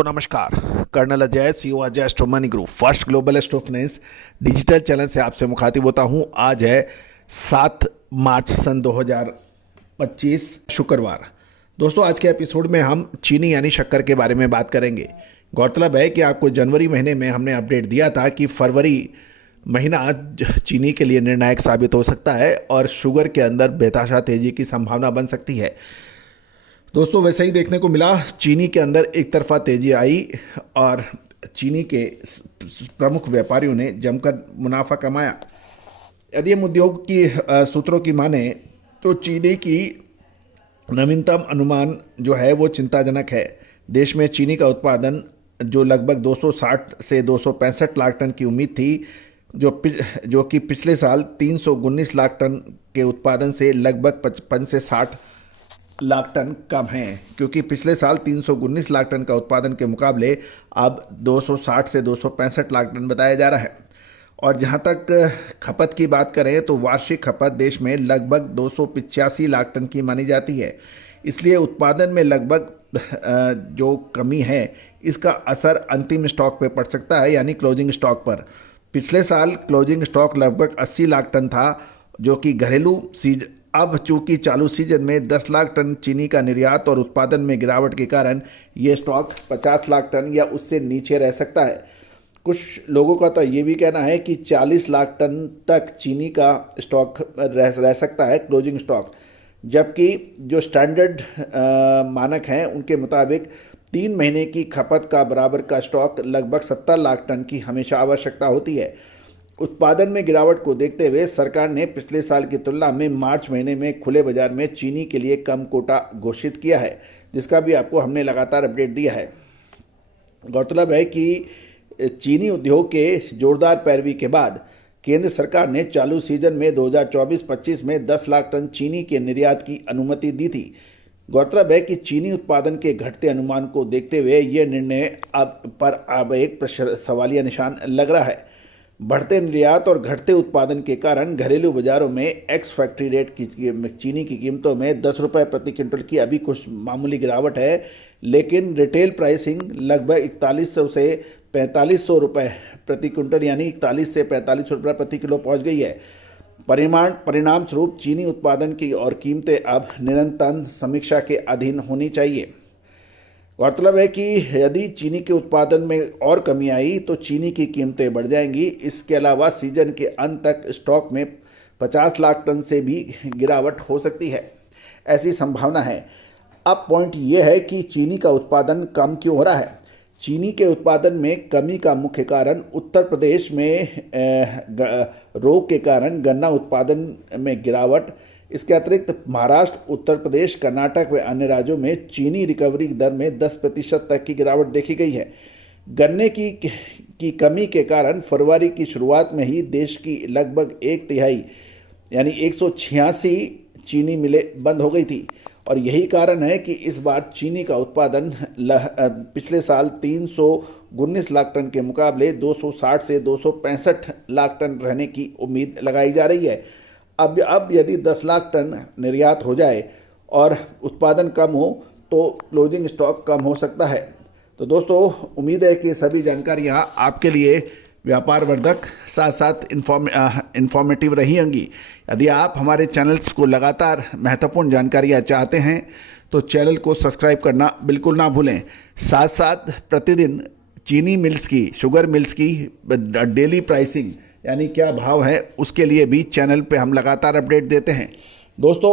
दोस्तों नमस्कार। Colonel Ajay, CEO Ajay astro money group, first global astro finance digital channel से आपसे मुखातिब होता हूं। आज है 7 मार्च सन 2025 शुक्रवार। दोस्तों आज के एपिसोड में हम चीनी यानी शक्कर के बारे में बात करेंगे। गौरतलब है कि आपको जनवरी महीने में हमने अपडेट दिया था कि फरवरी महीना चीनी के लिए निर्णायक साबित हो सकता है और शुगर के अंदर बेतहाशा तेजी की संभावना बन सकती है। दोस्तों वैसे ही देखने को मिला, चीनी के अंदर एक तरफा तेजी आई और चीनी के प्रमुख व्यापारियों ने जमकर मुनाफा कमाया। यदि हम उद्योग की सूत्रों की माने तो चीनी की नवीनतम अनुमान जो है वो चिंताजनक है। देश में चीनी का उत्पादन जो लगभग 260 से 265 लाख टन की उम्मीद थी, जो कि पिछले साल 319 लाख टन के उत्पादन से लगभग 55 से 60 लाख टन कम हैं, क्योंकि पिछले साल 319 लाख टन का उत्पादन के मुकाबले अब 260 से 265 लाख टन बताया जा रहा है। और जहां तक खपत की बात करें तो वार्षिक खपत देश में लगभग 285 लाख टन की मानी जाती है। इसलिए उत्पादन में लगभग जो कमी है इसका असर अंतिम स्टॉक पे पड़ सकता है, यानी क्लोजिंग स्टॉक पर। पिछले साल क्लोजिंग स्टॉक लगभग 80 लाख टन था, जो कि घरेलू अब चूंकि चालू सीजन में 10 लाख टन चीनी का निर्यात और उत्पादन में गिरावट के कारण ये स्टॉक 50 लाख टन या उससे नीचे रह सकता है। कुछ लोगों का तो ये भी कहना है कि 40 लाख टन तक चीनी का स्टॉक रह सकता है, क्लोजिंग स्टॉक, जबकि जो स्टैंडर्ड मानक हैं उनके मुताबिक 3 महीने की खपत का बराबर का स्टॉक लगभग 70 लाख टन की हमेशा आवश्यकता होती है। उत्पादन में गिरावट को देखते हुए सरकार ने पिछले साल की तुलना में मार्च महीने में खुले बाजार में चीनी के लिए कम कोटा घोषित किया है, जिसका भी आपको हमने लगातार अपडेट दिया है। गौरतलब है कि चीनी उद्योग के जोरदार पैरवी के बाद केंद्र सरकार ने चालू सीजन में 2024-25 में 10 लाख टन चीनी के निर्यात की अनुमति दी थी। गौरतलब है कि चीनी उत्पादन के घटते अनुमान को देखते हुए यह निर्णय अब एक सवालिया निशान लग रहा है। बढ़ते निर्यात और घटते उत्पादन के कारण घरेलू बाजारों में एक्स फैक्ट्री रेट की चीनी की कीमतों में 10 रुपये प्रति क्विंटल की अभी कुछ मामूली गिरावट है, लेकिन रिटेल प्राइसिंग लगभग 4100 से 4500 रुपये प्रति क्विंटल यानी 41 से 45 रुपये प्रति किलो पहुंच गई है। परिणाम स्वरूप चीनी उत्पादन की और कीमतें अब निरंतर समीक्षा के अधीन होनी चाहिए। गौरतलब है कि यदि चीनी के उत्पादन में और कमी आई तो चीनी की कीमतें बढ़ जाएंगी। इसके अलावा सीजन के अंत तक स्टॉक में 50 लाख टन से भी गिरावट हो सकती है, ऐसी संभावना है। अब पॉइंट ये है कि चीनी का उत्पादन कम क्यों हो रहा है। चीनी के उत्पादन में कमी का मुख्य कारण उत्तर प्रदेश में रोग के कारण गन्ना उत्पादन में गिरावट, इसके अतिरिक्त महाराष्ट्र, उत्तर प्रदेश, कर्नाटक व अन्य राज्यों में चीनी रिकवरी दर में 10% तक की गिरावट देखी गई है। गन्ने की कमी के कारण फरवरी की शुरुआत में ही देश की लगभग 1/3 यानी 186 चीनी मिलें बंद हो गई थी, और यही कारण है कि इस बार चीनी का उत्पादन पिछले साल 319 लाख टन के मुकाबले 260 से 265 लाख टन रहने की उम्मीद लगाई जा रही है। अब यदि 10 लाख टन निर्यात हो जाए और उत्पादन कम हो तो क्लोजिंग स्टॉक कम हो सकता है। तो दोस्तों उम्मीद है कि सभी जानकारियां आपके लिए व्यापार वर्धक साथ साथ इंफॉर्मेटिव रही होंगी। यदि आप हमारे चैनल को लगातार महत्वपूर्ण जानकारियां चाहते हैं तो चैनल को सब्सक्राइब करना बिल्कुल ना भूलें। साथ साथ प्रतिदिन चीनी मिल्स की, शुगर मिल्स की डेली प्राइसिंग यानी क्या भाव है उसके लिए भी चैनल पे हम लगातार अपडेट देते हैं। दोस्तों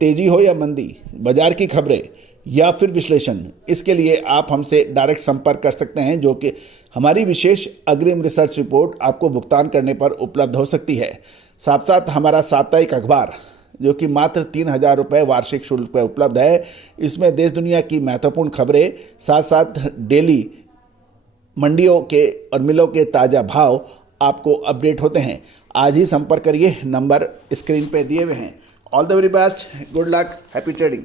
तेजी हो या मंदी, बाजार की खबरें या फिर विश्लेषण, इसके लिए आप हमसे डायरेक्ट संपर्क कर सकते हैं, जो कि हमारी विशेष अग्रिम रिसर्च रिपोर्ट आपको भुगतान करने पर उपलब्ध हो सकती है। साथ साथ हमारा साप्ताहिक अखबार जो कि मात्र 3000 रुपये वार्षिक शुल्क पर उपलब्ध है, इसमें देश दुनिया की महत्वपूर्ण खबरें साथ साथ डेली मंडियों के और मिलों के ताज़ा भाव आपको अपडेट होते हैं। आज ही संपर्क करिए, नंबर स्क्रीन पे दिए हुए हैं। All the very best, good luck, happy trading.